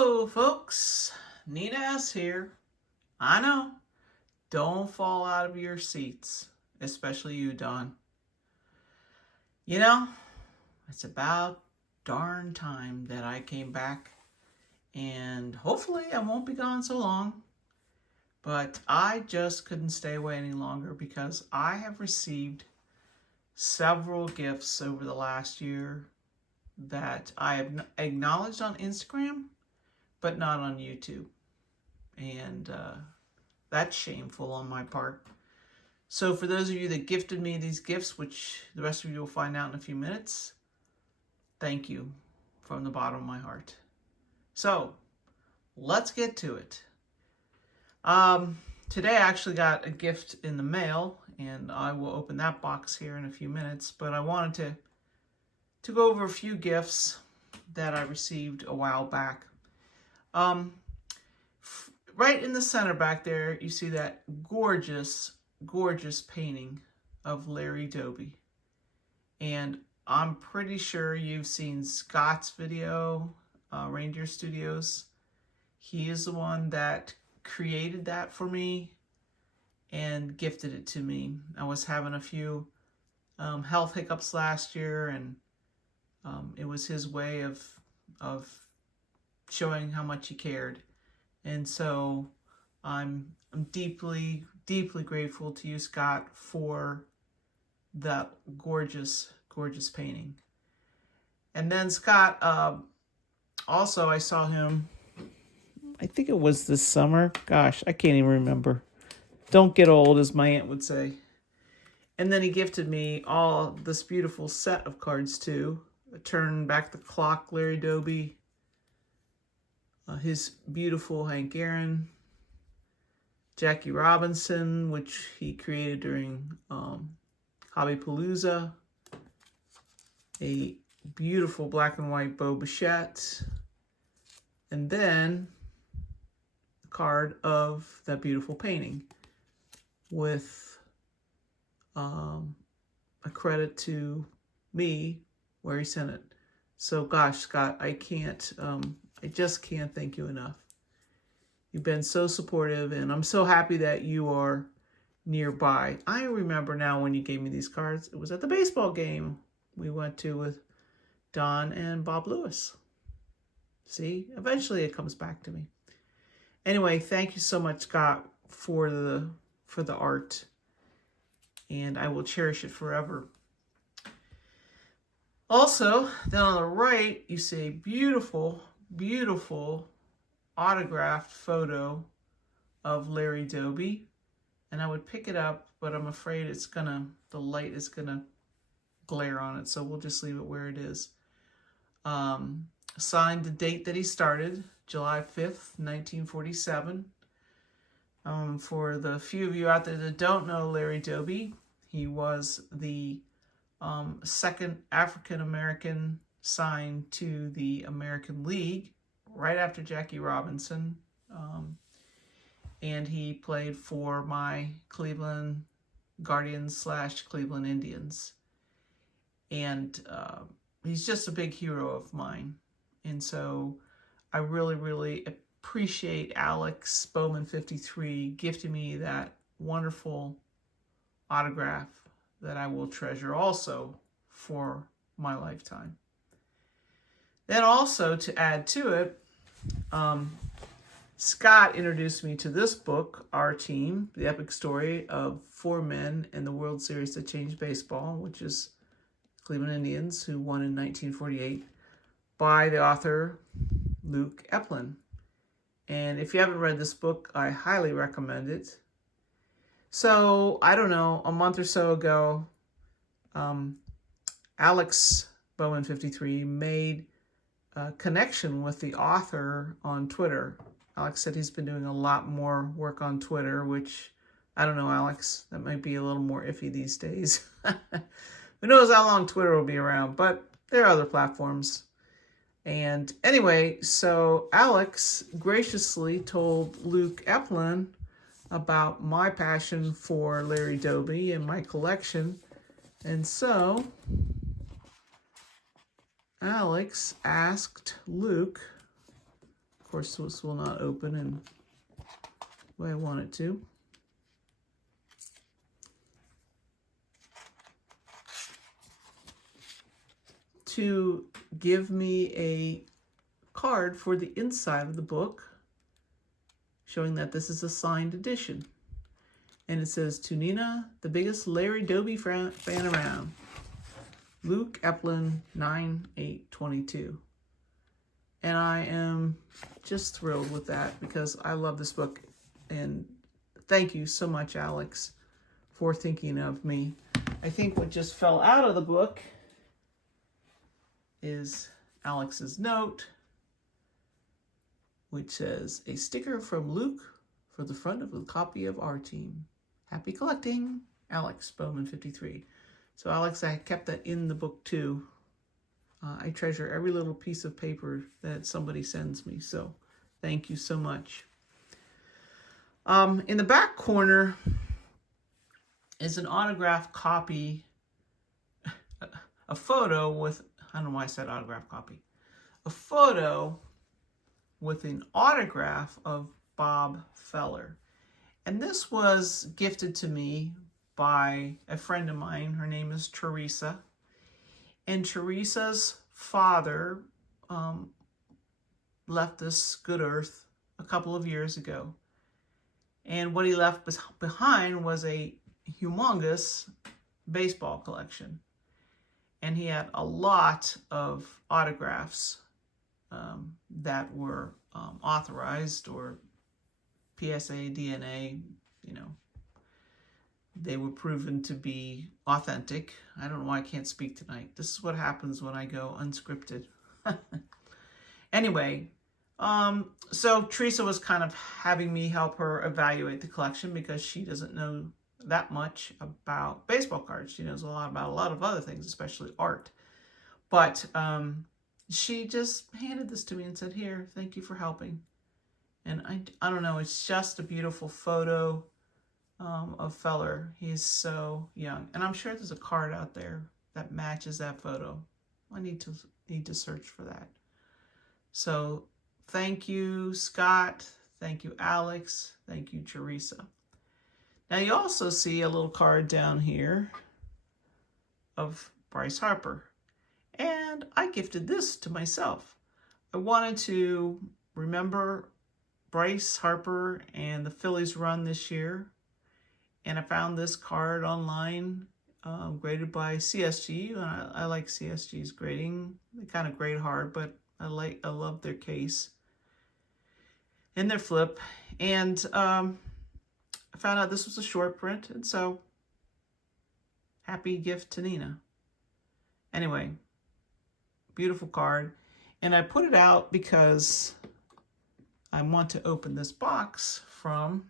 Hello, folks. Nina S. here. I know. Don't fall out of your seats, especially you, Don. You know, it's about darn time that I came back, and hopefully I won't be gone so long. But I just couldn't stay away any longer because I have received several gifts over the last year that I have acknowledged on Instagram, but not on YouTube. And that's shameful on my part. So for those of you that gifted me these gifts, which the rest of you will find out in a few minutes, thank you from the bottom of my heart. So let's get to it. Today I actually got a gift in the mail, and I will open that box here in a few minutes. But I wanted to go over a few gifts that I received a while back. Right in the center back there, you see that gorgeous, gorgeous painting of Larry Doby. And I'm pretty sure you've seen Scott's video, Reindeer Studios. He is the one that created that for me and gifted it to me. I was having a few health hiccups last year, and it was his way of showing how much he cared. And so I'm deeply, deeply grateful to you, Scott, for that gorgeous, gorgeous painting. And then Scott, also I saw him, I think it was this summer. Gosh, I can't even remember. Don't get old, as my aunt would say. And then he gifted me all this beautiful set of cards too. Turn Back the Clock, Larry Doby. His beautiful Hank Aaron, Jackie Robinson, which he created during Hobbypalooza, a beautiful black and white Bo Bichette, and then the card of that beautiful painting with a credit to me where he sent it. So gosh, Scott, I just can't thank you enough. You've been so supportive, and I'm so happy that you are nearby. I remember now when you gave me these cards, it was at the baseball game we went to with Don and Bob Lewis. See, eventually it comes back to me. Anyway, thank you so much, Scott, for the art, and I will cherish it forever. Also, then on the right, you see a beautiful, beautiful autographed photo of Larry Doby. And I would pick it up, but I'm afraid the light is gonna glare on it. So we'll just leave it where it is. Signed the date that he started, July 5th, 1947. For the few of you out there that don't know Larry Doby, he was the second African-American signed to the American League right after Jackie Robinson. And he played for my Cleveland Guardians / Cleveland Indians. And he's just a big hero of mine. And so I really, really appreciate Alex Bowman 53 gifting me that wonderful autograph that I will treasure also for my lifetime. Then also, to add to it, Scott introduced me to this book, Our Team, The Epic Story of Four Men in the World Series That Changed Baseball, which is Cleveland Indians, who won in 1948, by the author Luke Epplin. And if you haven't read this book, I highly recommend it. So, I don't know, a month or so ago, Alex Bowman 53 made a connection with the author on Twitter. Alex said he's been doing a lot more work on Twitter, which, I don't know, Alex, that might be a little more iffy these days. Who knows how long Twitter will be around, but there are other platforms. And anyway, so Alex graciously told Luke Epplin about my passion for Larry Doby and my collection. And so Alex asked Luke Of course, this will not open in the way I want it to. To give me a card for the inside of the book, showing that this is a signed edition. And it says, to Nina, the biggest Larry Doby fan around. Luke Eplin, 9/8/22. And I am just thrilled with that because I love this book. And thank you so much, Alex, for thinking of me. I think what just fell out of the book is Alex's note, which says, a sticker from Luke for the front of a copy of our team. Happy collecting, Alex Bowman 53. So Alex, I kept that in the book too. I treasure every little piece of paper that somebody sends me. So thank you so much. In the back corner is an autographed copy, a photo with, I don't know why I said autographed copy, a photo with an autograph of Bob Feller. And this was gifted to me by a friend of mine. Her name is Teresa. And Teresa's father left this good earth a couple of years ago. And what he left behind was a humongous baseball collection. And he had a lot of autographs that were authorized or PSA, DNA, you know, they were proven to be authentic. I don't know why I can't speak tonight. This is what happens when I go unscripted. Anyway, so Teresa was kind of having me help her evaluate the collection because she doesn't know that much about baseball cards. She knows a lot about a lot of other things, especially art. But she just handed this to me and said, here, thank you for helping. And I don't know, it's just a beautiful photo of Feller. He's so young. And I'm sure there's a card out there that matches that photo. I need to search for that. So thank you, Scott. Thank you, Alex. Thank you, Teresa. Now you also see a little card down here of Bryce Harper. And I gifted this to myself. I wanted to remember Bryce Harper and the Phillies run this year. And I found this card online, graded by CSG. And I like CSG's grading. They kind of grade hard, but I love their case and their flip. And I found out this was a short print. And so, happy gift to Nina. Anyway, beautiful card. And I put it out because I want to open this box from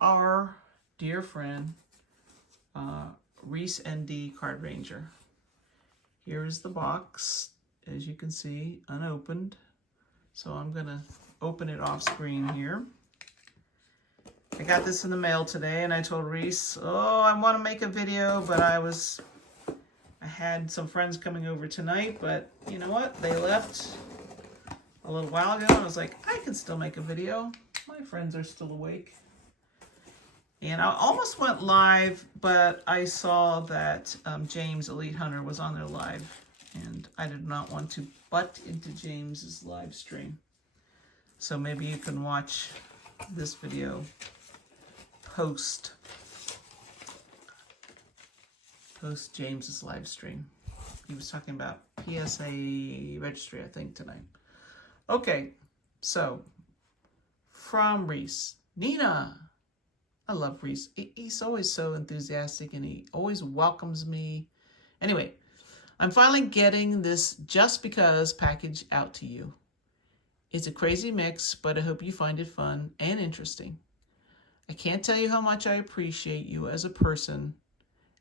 our dear friend, Reese ND Card Ranger. Here is the box, as you can see, unopened. So I'm gonna open it off screen here. I got this in the mail today and I told Reese, oh, I want to make a video, but I had some friends coming over tonight, but you know what? They left a little while ago, and I was like, I can still make a video. My friends are still awake. And I almost went live, but I saw that James Elite Hunter was on there live, and I did not want to butt into James's live stream. So maybe you can watch this video post James's live stream. He was talking about PSA registry, I think, tonight. Okay, so from Reese. Nina, I love Reese. He's always so enthusiastic and he always welcomes me. Anyway, I'm finally getting this Just Because package out to you. It's a crazy mix, but I hope you find it fun and interesting. I can't tell you how much I appreciate you as a person,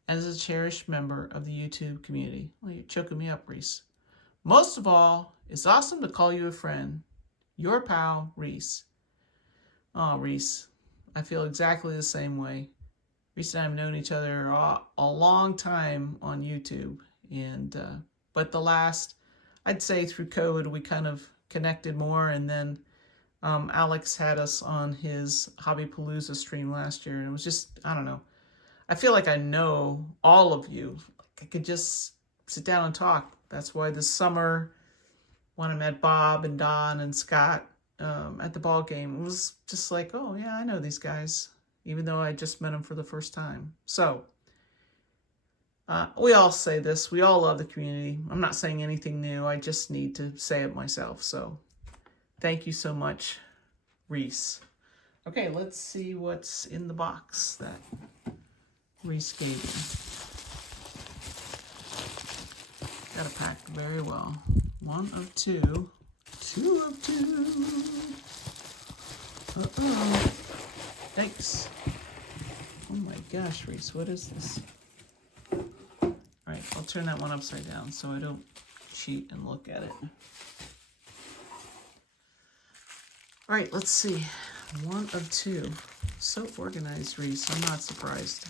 as a cherished member of the YouTube community. Well, you're choking me up, Reese. Most of all, it's awesome to call you a friend. Your pal, Reese. Oh, Reese, I feel exactly the same way. Reese and I have known each other a long time on YouTube. And but the last, I'd say through COVID, we kind of connected more, and then Alex had us on his Hobbypalooza stream last year, and it was just, I don't know. I feel like I know all of you. Like I could just sit down and talk. That's why this summer, when I met Bob and Don and Scott at the ball game, it was just like, oh yeah, I know these guys, even though I just met them for the first time. So we all say this. We all love the community. I'm not saying anything new. I just need to say it myself. So thank you so much, Reese. Okay, let's see what's in the box that Reese gave me. Got it packed very well. 1 of 2. 2 of 2. Uh-oh. Thanks. Oh my gosh, Reese, what is this? Alright, I'll turn that one upside down so I don't cheat and look at it. Alright, let's see. 1 of 2. So organized, Reese. I'm not surprised.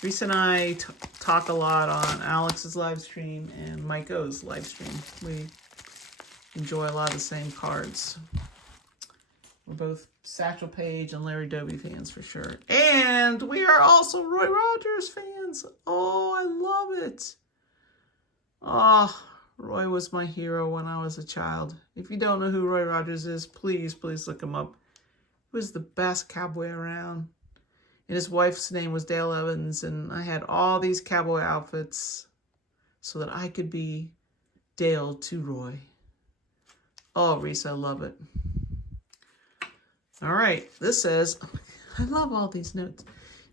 Reese and I talk a lot on Alex's live stream and Mike O's live stream. We enjoy a lot of the same cards. We're both Satchel Paige and Larry Doby fans for sure. And we are also Roy Rogers fans. Oh, I love it. Oh, Roy was my hero when I was a child. If you don't know who Roy Rogers is, please, please look him up. He was the best cowboy around. And his wife's name was Dale Evans, and I had all these cowboy outfits so that I could be Dale to Roy. Oh, Reese, I love it. All right, this says, I love all these notes.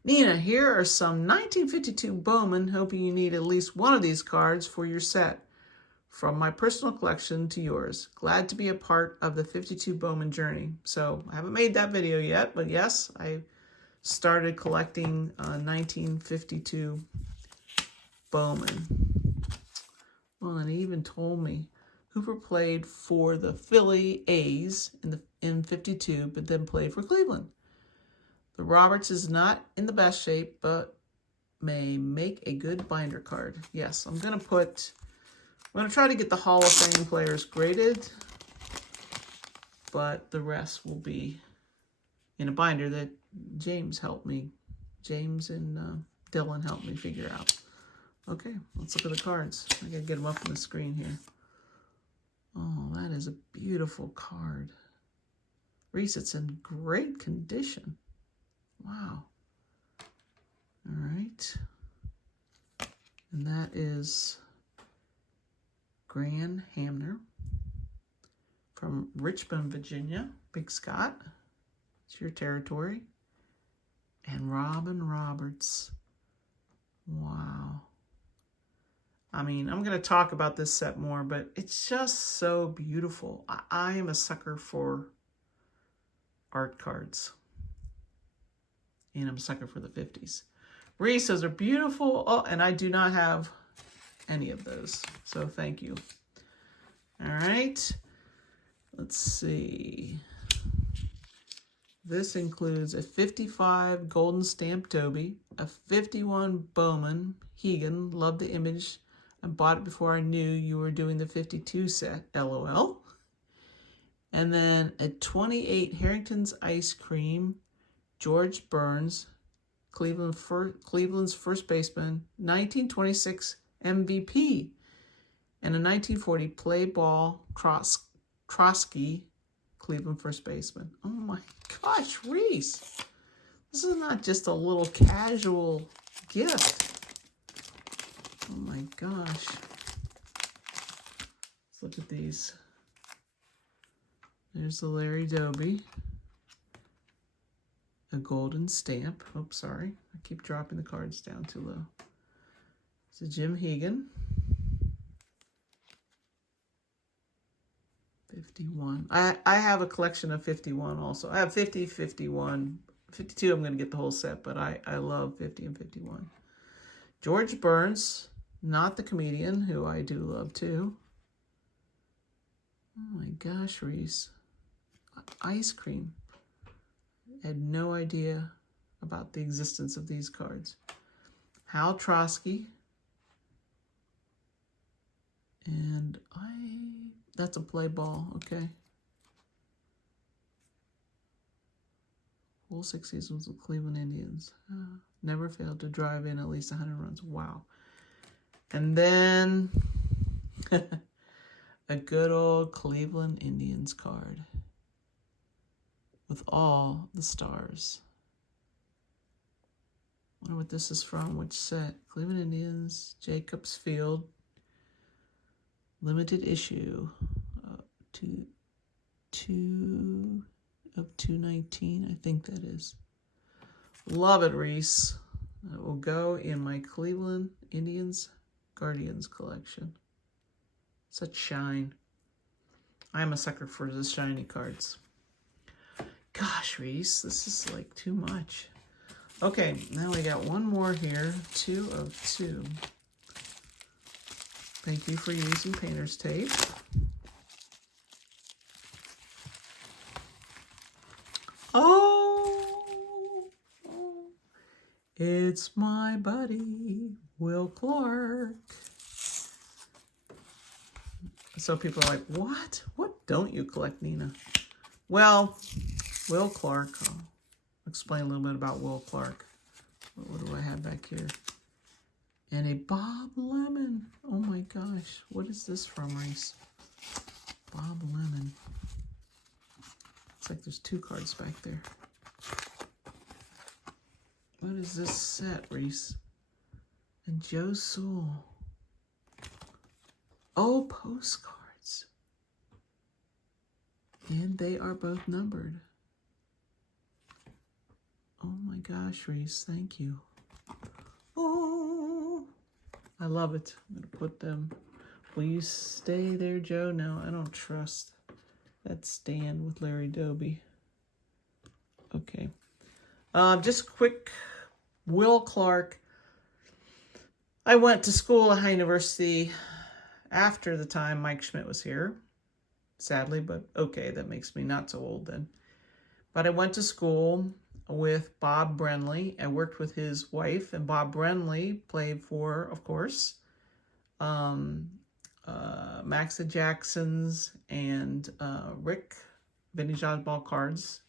Nina, here are some 1952 Bowman, hoping you need at least one of these cards for your set. From my personal collection to yours. Glad to be a part of the 52 Bowman journey. So I haven't made that video yet, but yes, I started collecting 1952 Bowman. Well, and he even told me Hooper played for the Philly A's in 52, but then played for Cleveland. The Roberts is not in the best shape, but may make a good binder card. Yes, I'm going to try to get the Hall of Fame players graded, but the rest will be in a binder that James and Dylan helped me figure out. Okay, let's look at the cards. I gotta get them up on the screen here. Oh, that is a beautiful card. Reese, it's in great condition. Wow. All right. And that is Gran Hamner from Richmond, Virginia. Big Scott. It's your territory. And Robin Roberts. Wow. I mean, I'm going to talk about this set more, but it's just so beautiful. I am a sucker for art cards. And I'm a sucker for the 50s. Reese, those are beautiful. Oh, and I do not have any of those. So thank you. All right. Let's see. This includes a 55 Golden Stamp Doby, a 51 Bowman Hegan. Love the image. I bought it before I knew you were doing the 52 set. LOL. And then a 28 Harrington's Ice Cream, George Burns, Cleveland's first baseman, 1926 MVP, and a 1940 Play Ball Trotsky, Cleveland first baseman. Oh my gosh, Reese. This is not just a little casual gift. Oh my gosh. Let's look at these. There's the Larry Doby. A golden stamp. Oops, sorry. I keep dropping the cards down too low. It's a Jim Hegan. 51. I have a collection of 51 also. I have 50, 51. 52, I'm going to get the whole set, but I love 50 and 51. George Burns, not the comedian, who I do love too. Oh my gosh, Reese. Ice Cream. I had no idea about the existence of these cards. Hal Trotsky. And That's a play ball, okay. Full 6 seasons with Cleveland Indians. Never failed to drive in at least 100 runs. Wow. And then a good old Cleveland Indians card with all the stars. I wonder what this is from, which set. Cleveland Indians, Jacobs Field, limited issue, two of 219, I think that is. Love it, Reese. It will go in my Cleveland Indians Guardians collection. Such shine. I'm a sucker for the shiny cards. Gosh, Reese, this is like too much. Okay, now we got one more here. 2 of 2. Thank you for using painter's tape. Oh, it's my buddy, Will Clark. So people are like, what? What don't you collect, Nina? Well, Will Clark, I'll explain a little bit about Will Clark. What do I have back here? And a Bob Lemon. Oh my gosh, what is this from, Reese? Bob Lemon. Looks like there's 2 cards back there. What is this set, Reese? And Joe Sewell. Oh, postcards. And they are both numbered. Oh my gosh, Reese, thank you. Oh, I love it. I'm going to put them. Will you stay there, Joe? No, I don't trust that stand with Larry Doby. Okay. Just quick, Will Clark. I went to school at High University after the time Mike Schmidt was here. Sadly, but okay, that makes me not so old then. But I went to school with Bob Brenly. I worked with his wife, and Bob Brenly played for, of course, Max the Jacksons and Rick, Vintage Oddball Cards,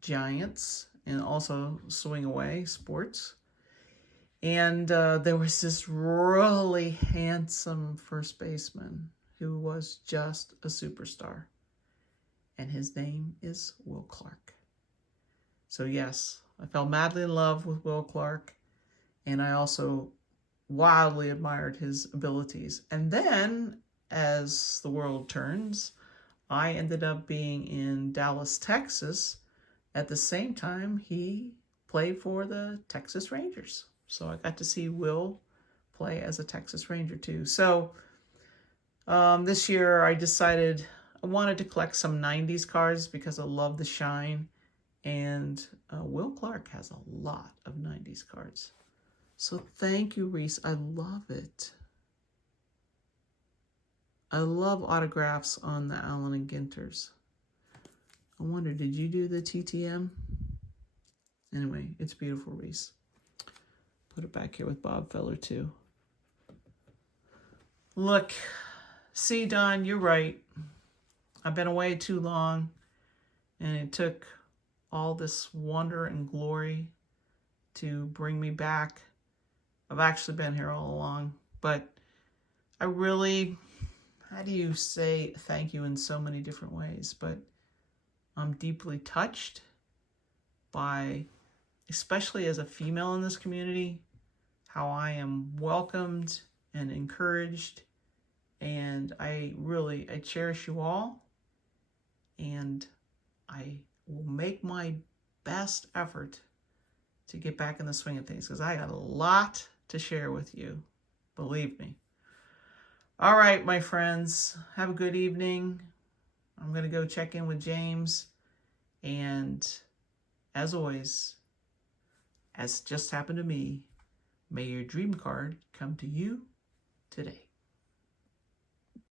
Giants, and also Swing Away Sports. And there was this really handsome first baseman who was just a superstar. And his name is Will Clark. So yes, I fell madly in love with Will Clark. And I also wildly admired his abilities. And then, as the world turns, I ended up being in Dallas, Texas. At the same time, he played for the Texas Rangers. So I got to see Will play as a Texas Ranger too. So this year I decided I wanted to collect some 90s cards because I love the shine. And Will Clark has a lot of 90s cards. So thank you, Reese. I love it. I love autographs on the Allen and Ginters. I wonder, did you do the TTM? Anyway, it's beautiful, Reese. Put it back here with Bob Feller, too. Look, see, Don, you're right. I've been away too long, and it took all this wonder and glory to bring me back. I've actually been here all along, but I really, how do you say thank you in so many different ways? But I'm deeply touched by, especially as a female in this community, how I am welcomed and encouraged. And I cherish you all. And I will make my best effort to get back in the swing of things, because I got a lot to share with you. Believe me. All right, my friends, have a good evening. I'm going to go check in with James. And as always, as just happened to me, may your dream card come to you today.